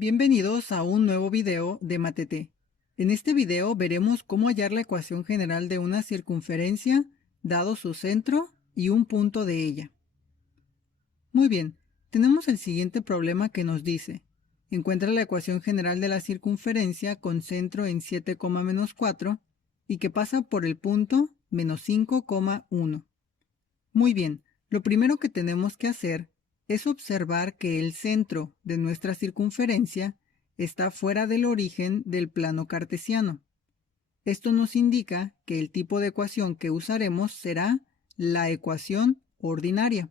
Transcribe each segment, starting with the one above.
Bienvenidos a un nuevo video de Matete. En este video veremos cómo hallar la ecuación general de una circunferencia dado su centro y un punto de ella. Muy bien, tenemos el siguiente problema que nos dice: encuentra la ecuación general de la circunferencia con centro en 7,-4 y que pasa por el punto -5,1. Muy bien, lo primero que tenemos que hacer es observar que el centro de nuestra circunferencia está fuera del origen del plano cartesiano. Esto nos indica que el tipo de ecuación que usaremos será la ecuación ordinaria,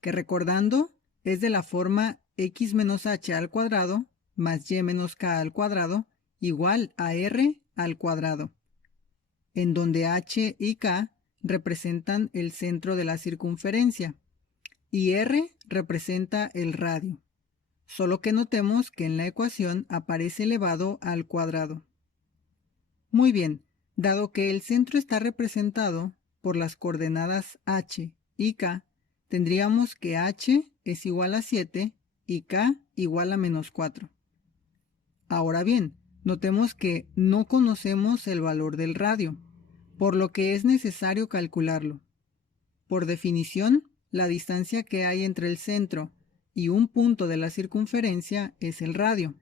que, recordando, es de la forma x menos h al cuadrado más y menos k al cuadrado igual a r al cuadrado, en donde h y k representan el centro de la circunferencia y r representa el radio. Solo que notemos que en la ecuación aparece elevado al cuadrado. Muy bien, dado que el centro está representado por las coordenadas h y k, tendríamos que h es igual a 7 y k igual a -4. Ahora bien, notemos que no conocemos el valor del radio, por lo que es necesario calcularlo. Por definición, la distancia que hay entre el centro y un punto de la circunferencia es el radio.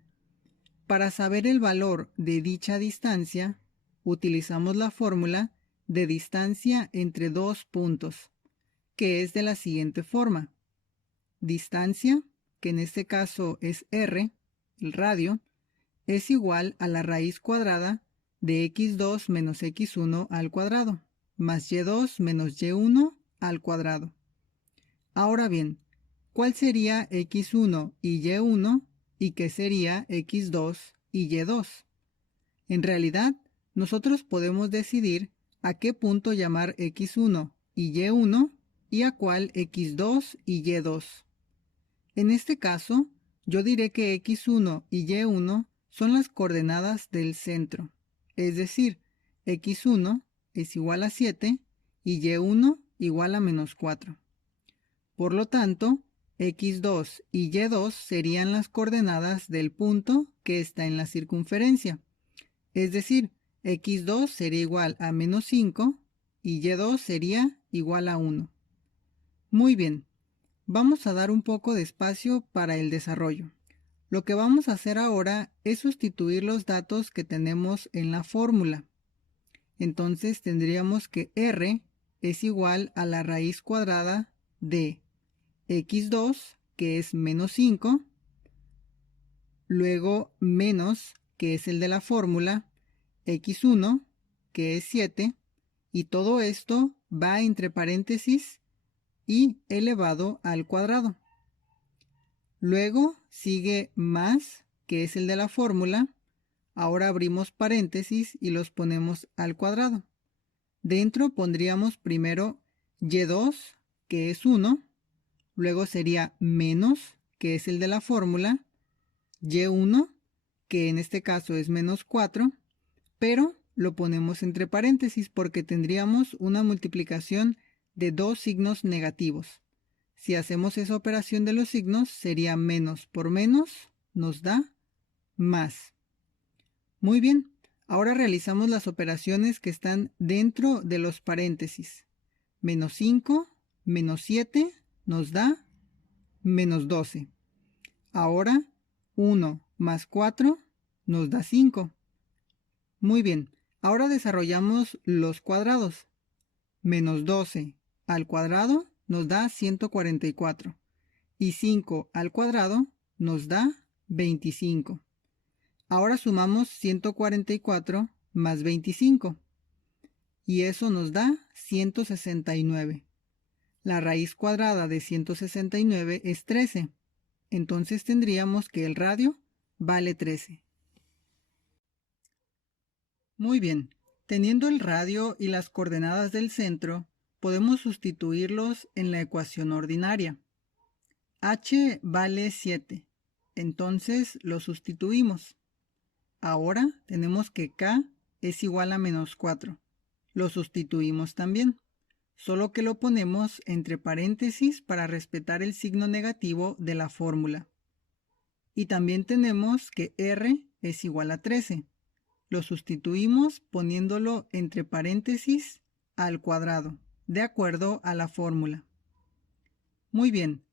Para saber el valor de dicha distancia, utilizamos la fórmula de distancia entre dos puntos, que es de la siguiente forma: distancia, que en este caso es r, el radio, es igual a la raíz cuadrada de x2 menos x1 al cuadrado, más y2 menos y1 al cuadrado. Ahora bien, ¿cuál sería x1 y y1 y qué sería x2 y y2? En realidad, nosotros podemos decidir a qué punto llamar x1 y y1 y a cuál x2 y y2. En este caso, yo diré que x1 y y1 son las coordenadas del centro, es decir, x1 es igual a 7 y y1 igual a -4. Por lo tanto, x2 y y2 serían las coordenadas del punto que está en la circunferencia. Es decir, x2 sería igual a -5 y y2 sería igual a 1. Muy bien, vamos a dar un poco de espacio para el desarrollo. Lo que vamos a hacer ahora es sustituir los datos que tenemos en la fórmula. Entonces tendríamos que r es igual a la raíz cuadrada de x2, que es -5, luego menos, que es el de la fórmula, x1, que es 7, y todo esto va entre paréntesis y elevado al cuadrado. Luego sigue más, que es el de la fórmula. Ahora abrimos paréntesis y los ponemos al cuadrado. Dentro pondríamos primero y2, que es 1, luego sería menos, que es el de la fórmula, y1, que en este caso es -4, pero lo ponemos entre paréntesis porque tendríamos una multiplicación de dos signos negativos. Si hacemos esa operación de los signos, sería menos por menos, nos da más. Muy bien, ahora realizamos las operaciones que están dentro de los paréntesis. -5, -7 nos da -12. Ahora 1 más 4 nos da 5. Muy bien, ahora desarrollamos los cuadrados. -12 al cuadrado nos da 144 y 5 al cuadrado nos da 25. Ahora sumamos 144 más 25 y eso nos da 169. La raíz cuadrada de 169 es 13. Entonces tendríamos que el radio vale 13. Muy bien, teniendo el radio y las coordenadas del centro, podemos sustituirlos en la ecuación ordinaria. H vale 7, entonces lo sustituimos. Ahora tenemos que k es igual a -4. Lo sustituimos también, solo que lo ponemos entre paréntesis para respetar el signo negativo de la fórmula. Y también tenemos que r es igual a 13. Lo sustituimos poniéndolo entre paréntesis al cuadrado, de acuerdo a la fórmula. Muy bien,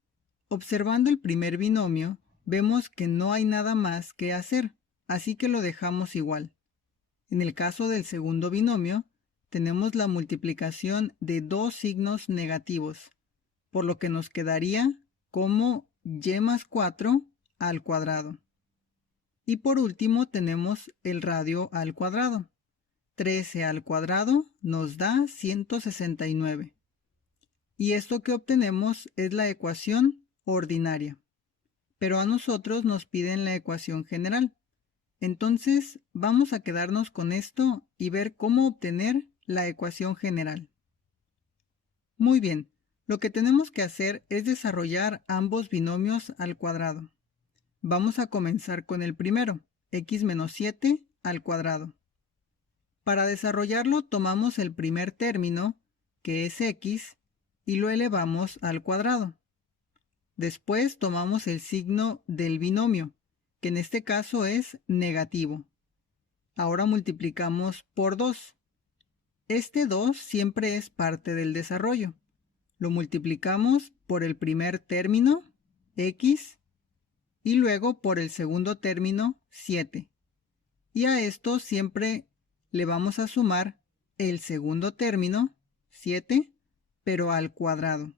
observando el primer binomio, vemos que no hay nada más que hacer, así que lo dejamos igual. En el caso del segundo binomio, tenemos la multiplicación de dos signos negativos, por lo que nos quedaría como y más 4 al cuadrado. Y por último tenemos el radio al cuadrado. 13 al cuadrado nos da 169. Y esto que obtenemos es la ecuación ordinaria. Pero a nosotros nos piden la ecuación general. Entonces vamos a quedarnos con esto y ver cómo obtener la ecuación general. Muy bien, lo que tenemos que hacer es desarrollar ambos binomios al cuadrado. Vamos a comenzar con el primero, x menos 7 al cuadrado. Para desarrollarlo tomamos el primer término, que es x, y lo elevamos al cuadrado. Después tomamos el signo del binomio, que en este caso es negativo. Ahora multiplicamos por 2. Este 2 siempre es parte del desarrollo. Lo multiplicamos por el primer término, x, y luego por el segundo término, 7. Y a esto siempre le vamos a sumar el segundo término, 7, pero al cuadrado.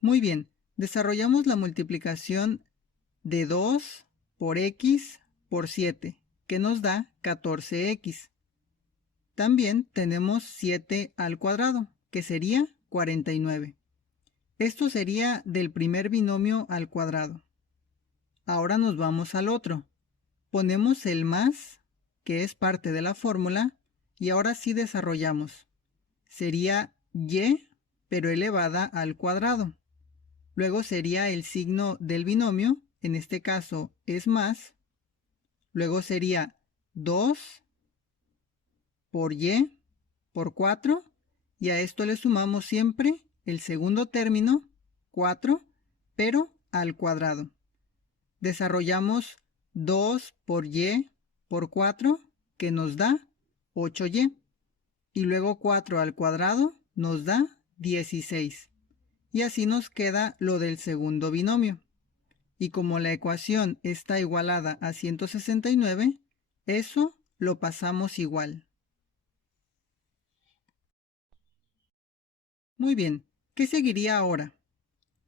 Muy bien, desarrollamos la multiplicación de 2 por x por 7, que nos da 14x. También tenemos 7 al cuadrado, que sería 49. Esto sería del primer binomio al cuadrado. Ahora nos vamos al otro. Ponemos el más, que es parte de la fórmula, y ahora sí desarrollamos. Sería y, pero elevada al cuadrado. Luego sería el signo del binomio, en este caso es más. Luego sería 2 por y por 4, y a esto le sumamos siempre el segundo término, 4, pero al cuadrado. Desarrollamos 2 por y por 4, que nos da 8y. Y luego 4 al cuadrado nos da 16. Y así nos queda lo del segundo binomio. Y como la ecuación está igualada a 169, eso lo pasamos igual. Muy bien, ¿qué seguiría ahora?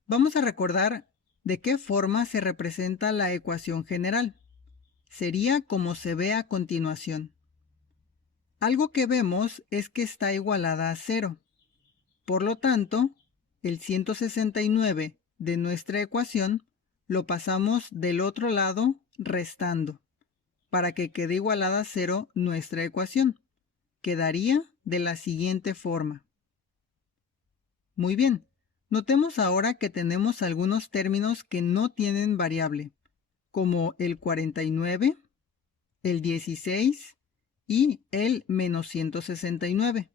Vamos a recordar de qué forma se representa la ecuación general. Sería como se ve a continuación. Algo que vemos es que está igualada a 0. Por lo tanto, el 169 de nuestra ecuación lo pasamos del otro lado restando, para que quede igualada a 0 nuestra ecuación. Quedaría de la siguiente forma. Muy bien, notemos ahora que tenemos algunos términos que no tienen variable, como el 49, el 16 y el menos 169.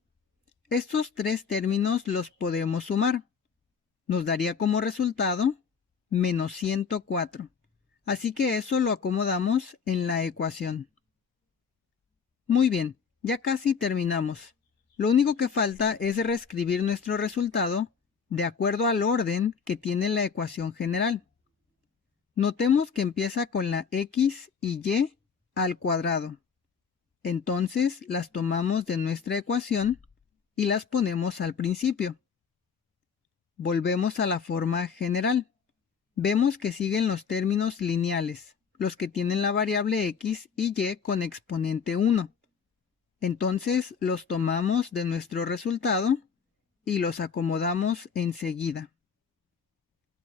Estos tres términos los podemos sumar. Nos daría como resultado menos 104. Así que eso lo acomodamos en la ecuación. Muy bien, ya casi terminamos. Lo único que falta es reescribir nuestro resultado de acuerdo al orden que tiene la ecuación general. Notemos que empieza con la x y y al cuadrado. Entonces las tomamos de nuestra ecuación y las ponemos al principio. Volvemos a la forma general. Vemos que siguen los términos lineales, los que tienen la variable x y y con exponente 1. Entonces los tomamos de nuestro resultado y los acomodamos enseguida.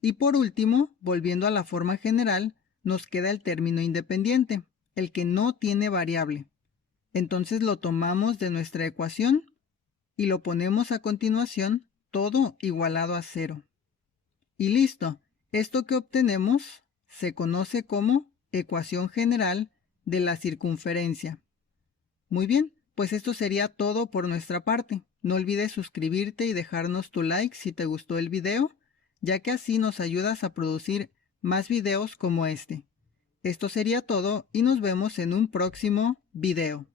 Y por último, volviendo a la forma general, nos queda el término independiente, el que no tiene variable. Entonces lo tomamos de nuestra ecuación y lo ponemos a continuación todo igualado a 0. Y listo, esto que obtenemos se conoce como ecuación general de la circunferencia. Muy bien, pues esto sería todo por nuestra parte. No olvides suscribirte y dejarnos tu like si te gustó el video, ya que así nos ayudas a producir más videos como este. Esto sería todo y nos vemos en un próximo video.